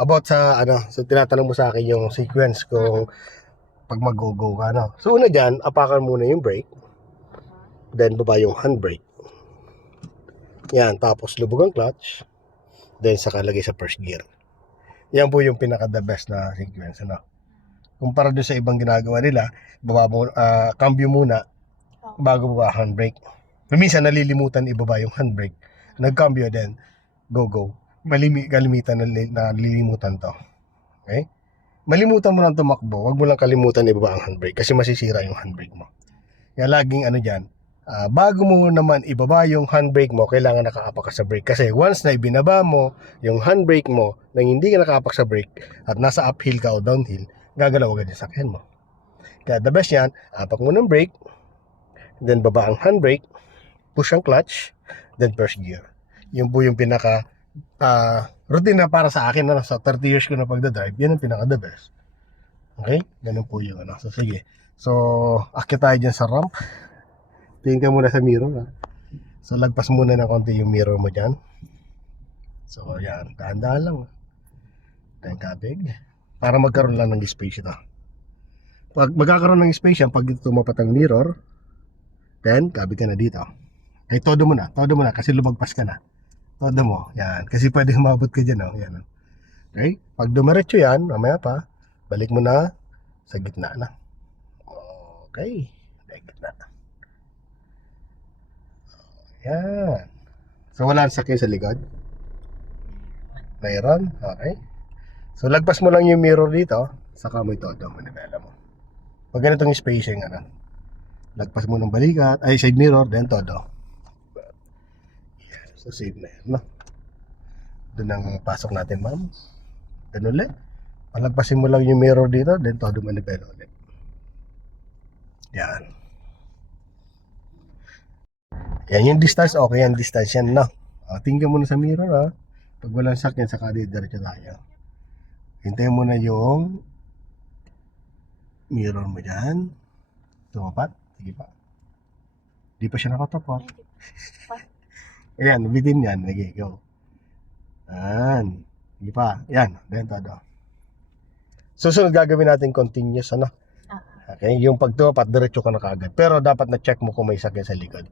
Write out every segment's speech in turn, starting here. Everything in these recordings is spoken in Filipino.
about sa ano, so tinatanong mo sa akin yung sequence kung pag mag-go ka, no? So una dyan, apakan muna yung brake, then baba yung handbrake. Yan, tapos lubog ang clutch, then saka lagay sa first gear. Yan po yung pinaka the best na sequence, ano? Kumpara doon sa ibang ginagawa nila, baba mo, cambio muna bago baba handbrake. Minsan nalilimutan ibaba yung handbrake. Nag-cambio din, go. Kalimitan na nalilimutan to. Okay? Malimutan mo lang tumakbo, wag mo lang kalimutan ibaba ang handbrake kasi masisira yung handbrake mo. Kaya laging ano dyan, bago mo naman ibaba yung handbrake mo, kailangan nakaapak ka sa brake. Kasi once na ibinaba mo yung handbrake mo nang hindi ka nakaapak sa brake at nasa uphill ka o downhill, gagalaw agad yung sakyan mo. Kaya the best yan, apak mo ng brake, then baba ang handbrake, push ang clutch, then first gear. Yun po yung pinaka routine na para sa akin na sa 30 years ko na pagdadrive, yan ang pinaka the best. Okay? Ganun po yung ano. So sige. So, akit tayo dyan sa ramp. Tingin ka muna sa mirror, ha? So, lagpas muna ng konti yung mirror mo dyan. So, yan. Dahan-dahan lang. Then, kabig. Para magkaroon lang ng space ito. Pag magkakaroon ng space yan, pag dito tumapat ang mirror, then, kabig ka na dito. Okay, todo mo na. Kasi lumagpas ka na. Todo mo. Yan. Kasi pwede humabot ka dyan, oh. Yan, oh. Okay? Pag dumiretso yan, mamaya pa, balik mo na sa gitna na. Okay. Sa gitna. Yan. So, wala ang sakyan sa likod? Mayroon? Okay. So, lagpas mo lang yung mirror dito, saka mo ito, manibela mo. Pag ganitong spacing, ano, lagpas mo ng balikat, ay side mirror, then todo. Yan. So, save na yan, no? Doon ang pasok natin, ma'am. Doon ulit. Palagpasin mo lang yung mirror dito, then todo manibela ulit. Yan. Yan yung distance, okay yung distance yan, no? Tingnan mo na sa mirror, ha? Pag walang sakyan, saka diretso tayo. Hintayin mo na yung mirror mo dyan. Tumapat. Sige pa. Di pa siya nakatapat. Ayan, within yan. Sige, go. Ayan. Sige pa. Yan. Then todo. Susunod gagawin natin continuous, ano? Okay, yung pag tumapat, diretso ka na kaagad. Pero dapat na-check mo kung may sakyan sa likod.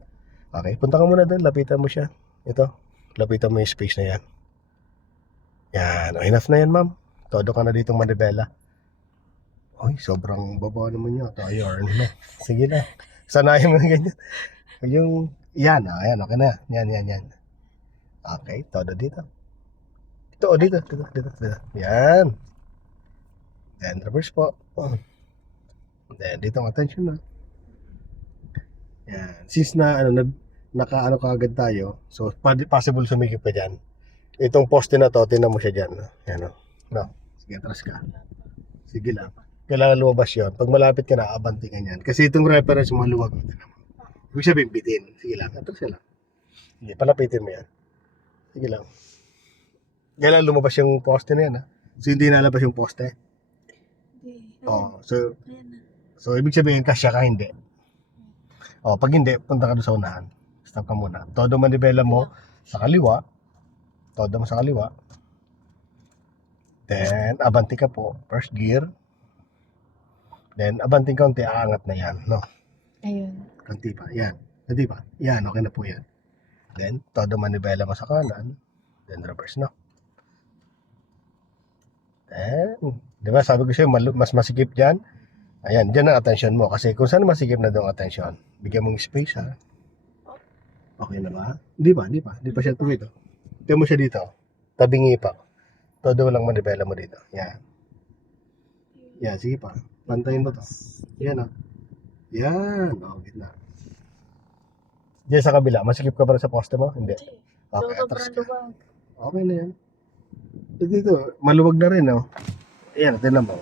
Okay, punta ka muna doon. Lapitan mo siya. Ito. Lapitan mo yung space na yan. Yan. O, enough na yan, ma'am. Todo ka na ditong manibela. Ay, sobrang baba naman yun. Tayo, no? Sige na. Sanayin mo na ganyan. Yung, yan, ayan, okay na. Yan. Okay, todo dito. Ito, dito. Yan. Then, reverse po. Then, dito ang attention na. Yan. Since na, naka-ano ka agad tayo, so, possible sumikip ka dyan. Itong poste na to, tinan mo siya dyan. Yan, no? Sige, atras ka. Sige lang. Kailangan lumabas yun. Pag malapit ka na, abanti ka niyan. Kasi itong reference maluwag. Ibig sabihin, bitin. Sige lang. Atras ka lang. Sige, palapitin mo yan. Sige lang. Kailangan lumabas yung poste na yan, ha? So, hindi nalabas yung poste. Oh, so ibig sabihin, kasya ka, hindi. Oh, pag hindi, punta ka doon sa unahan. Stop ka muna. Todo manibela mo sa kaliwa. Todo mo sa kaliwa. Then, abanti ka po. First gear. Then, abanti kaunti, aangat na yan, no? Ayun. Kunti pa, yan. Kunti pa. Yan, okay na po yan. Then, todo manibela mo sa kanan. Then, reverse, no? Then, di ba, sabi ko sa'yo, mas masikip dyan. Ayan, dyan ang attention mo. Kasi kung saan masikip na doon attention, bigyan mong space, ha? Okay na ba? Di pa siya tuwid, oh. Tignan mo siya dito. Tabingi pa. Todo lang manibela mo dito. Yan. Yan, sige pa. Pantayin mo to. Yan, oh. Yan. Oh, gitna. Diyan sa kabila, masikip ka ba sa poste mo? Hindi. Okay, atras ka. Okay na yan. Dito, maluwag na rin, oh. Ayan, tignan mo.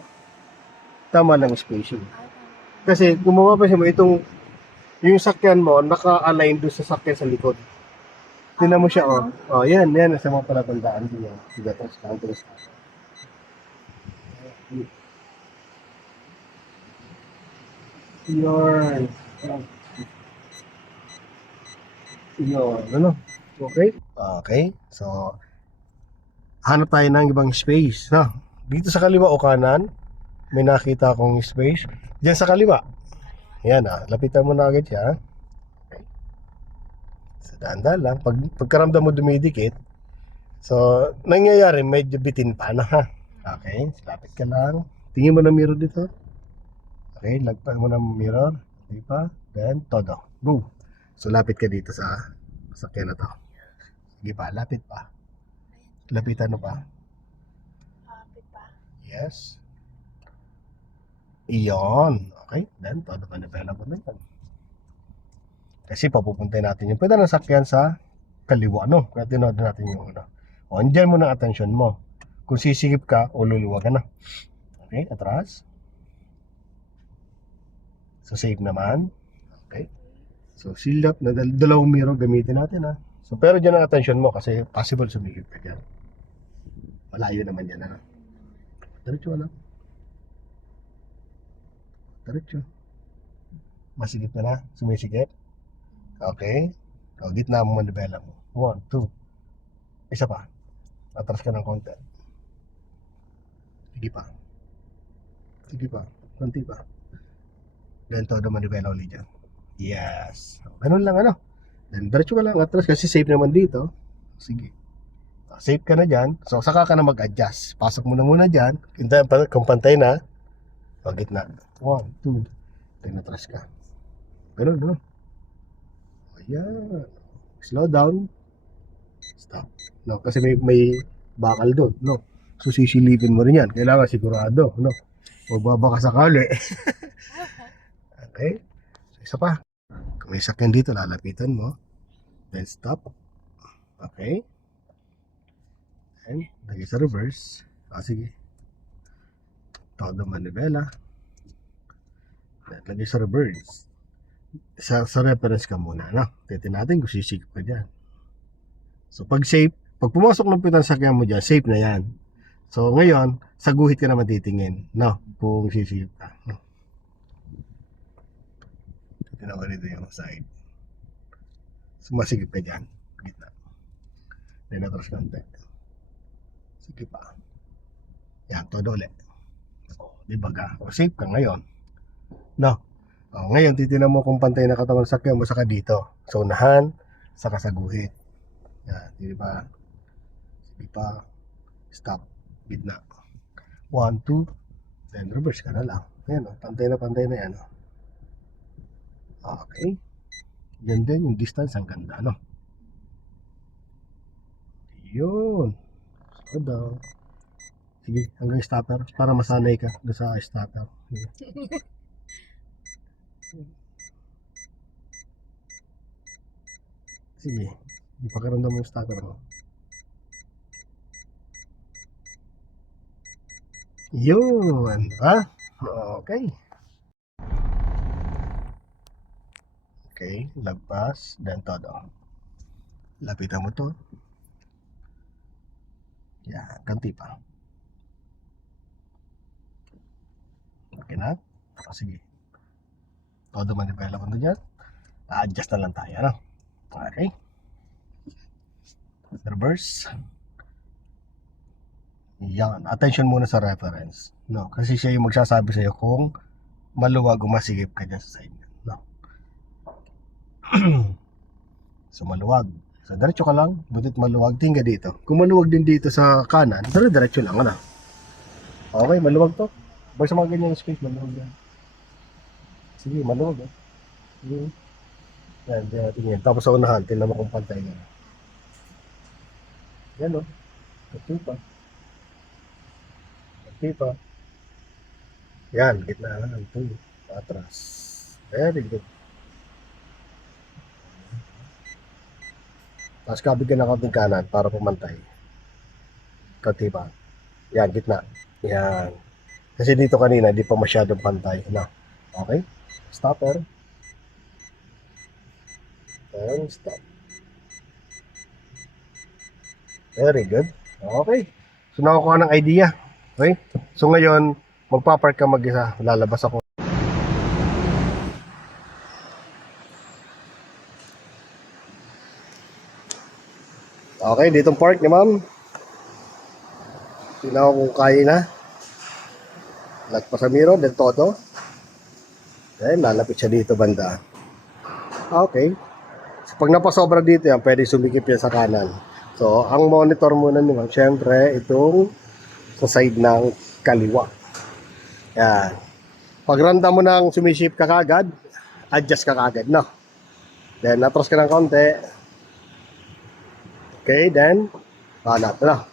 Tama lang spacing. Kasi, kung mapapansin mo, yung sakyan mo, naka-align doon sa sakyan sa likod. Tignan mo siya, oh. Oh, yan, sa mga palatandaan. Sige, atras ka. Yun, ano? Okay? Okay, so, hanap tayo ng ibang space, no? Dito sa kaliwa o kanan, may nakita akong space. Diyan sa kaliwa. Yan lapitan mo na agad siya. Okay. So, dahan-dahan lang. Pagkaramdam mo dumidikit, so, nangyayari, medyo bitin pa na ha. Okay, lapit ka lang. Tingin mo na mirror dito. Okay, lagpan mo ng mirror. Di pa? Then, todo. Go. So, lapit ka dito sa sakyan na to. Sige pa, lapit pa. Lapitan mo pa. Lapit pa. Yes. Iyon. Okay, then, todo pa na pala mo na yan. Kasi papupuntay natin yung pwede ng sakyan sa kaliwa, no? Kaya tinood natin yung ano. O, andyan mo ng atensyon mo. Kung sisigip ka, o luluwag ka na. Okay, atras. So, safe naman. Okay. So, silap na dalawang mirror gamitin natin, ha. So, pero dyan ang attention mo kasi possible sumigip ka dyan. Malayo naman yan, ha. Diretso lang. Diretso. Masigip na na. Sumisigip. Okay. O, gitna mo manibela mo. 1, 2. Isa pa. Atras ka ng konti. Sige pa. Sige pa. Konti pa. Then todo manibela ulit dyan. Yes. Ganun lang ano. Then diretso ka lang atras kasi safe naman dito. Sige. Safe ka na dyan. So saka ka na mag-adjust. Pasok mo na muna dyan. Kung pantay na. O gitna. 1, 2. Then atras ka. Ganun, ganun. Ayan. Slow down. Stop. No, kasi may bakal doon, no. So sisilipin mo rin yan. Kailangan sigurado, no. Magbaba ka sakali. Okay. So isa pa. Kung may sakyan dito, lalapitan mo. Then stop. Okay. And lagay sa reverse. Sige. Todo manibela. Then lagay sa reverse. Sa reference ka muna, no. Titin natin kung sisigip ka dyan. So pag safe, pag pumasok ng pitang sakyan mo dyan, safe na yan. So ngayon, sa guhit ka naman titingin, no, kung sisigip ka, no. Tinawa dito yung side. So masigip ka dyan, gitna. Then atras konti. Sige pa. Yan, todo ulit. So, di ba ka? O safe ka ngayon, no. O, ngayon, titinan mo kung pantay na katawan ng sakyan mo, saka dito. So unahan, saka sa guhit. Yan, di ba? Sige pa. Stop. Gitna. 1, 2. Then reverse ka na lang. Ayan o. Pantay na yan o. Okay. Yan din yung distance. Ang ganda, no? Yun. So down. Sige, hanggang stopper. Para masanay ka doon sa stopper. Sige. Ipakiramdam mo yung stopper mo. Yun, ha? Okay. Okay, lagpas, then todo. Lapitan mo to. Yan, kanti pa. Okay na? O, sige. Todo manibela mo na dyan. Adjust na lang tayo, no? Okay. Reverse. Yan, attention muna sa reference, no? Kasi siya yung magsasabi sa'yo kung maluwag o masigip ka dyan sa side, no? So maluwag. So diretso ka lang, butit maluwag, tingga dito. Kung maluwag din dito sa kanan, diretso lang, ano? Okay, maluwag to. Basta sa mga ganyang space, maluwag yan. Sige, maluwag, eh. Sige. Yan, tingin. Tapos sa unahan, tingnan mo kung pantay na. Yan, no? Ito pa. Pa. Yan, gitna lang. Ito. Atras. Very good. Tapos kabig ka na kaunting kanan para pumantay. Kaunti pa. Yan, gitna. Yan. Kasi dito kanina, di pa masyadong pantay. No? Okay? Stopper. And stop. Very good. Okay. So, nakakuha ng idea. Okay? So ngayon, magpapark ka mag-isa. Lalabas ako. Okay, ditong park ni ma'am. Tingnan ko kung kaya na. Lagpasamiro del todo. Then, lalapit siya dito banda. Okay. So, pag napasobra dito yan, pwede sumikip yan sa kanan. So, ang monitor muna naman, syempre, itong sa side ng kaliwa. Yan. Pag randa mo nang sumisip ka kagad, adjust ka kagad, no? Then, atras ka ng konti. Okay, then, hanap na.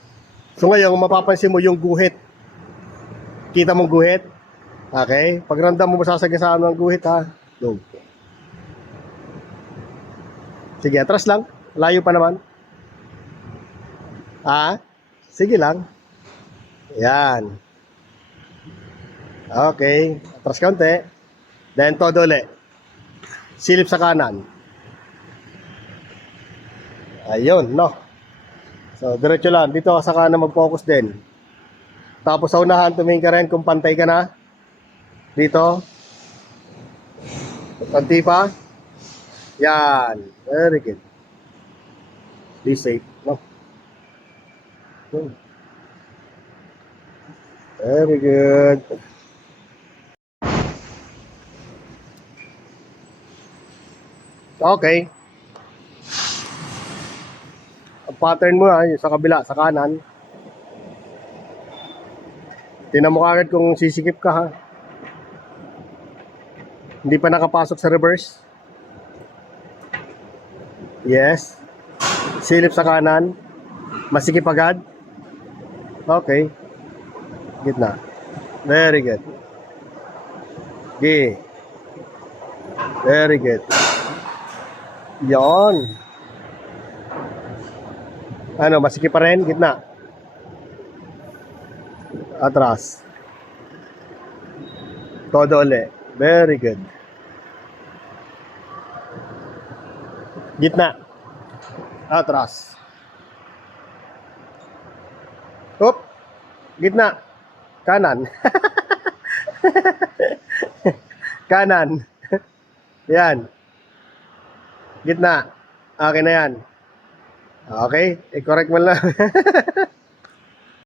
So, ngayon, mapapansin mo yung guhit. Kita mong guhit? Okay? Pag randa mo, masasagasaan ng guhit, ha? Go. Sige, atras lang. Layo pa naman. Sige lang. Yan. Okay. Atras kaunti. Then, todo ulit. Silip sa kanan. Ayun, no? So, diretso lang. Dito sa kanan mag-focus din. Tapos sa unahan, tumingin ka rin kung pantay ka na. Dito. Panti pa. Yan. Very good. Be safe, no? Very good. Okay. Ang pattern mo yung sa kabila, sa kanan. Tingnan mo kagad kung sisikip ka, ha. Hindi pa nakapasok sa reverse. Yes. Silip sa kanan. Masikip agad. Okay. Gitna. Very good. Okay. Very good. Yon. Ano, masikip pa rin? Gitna. Atras. Todo ulit. Very good. Gitna. Atras. Up. Gitna. Kanan. Kanan. Yan. Gitna. Okay na yan. Okay. I-correct mo lang.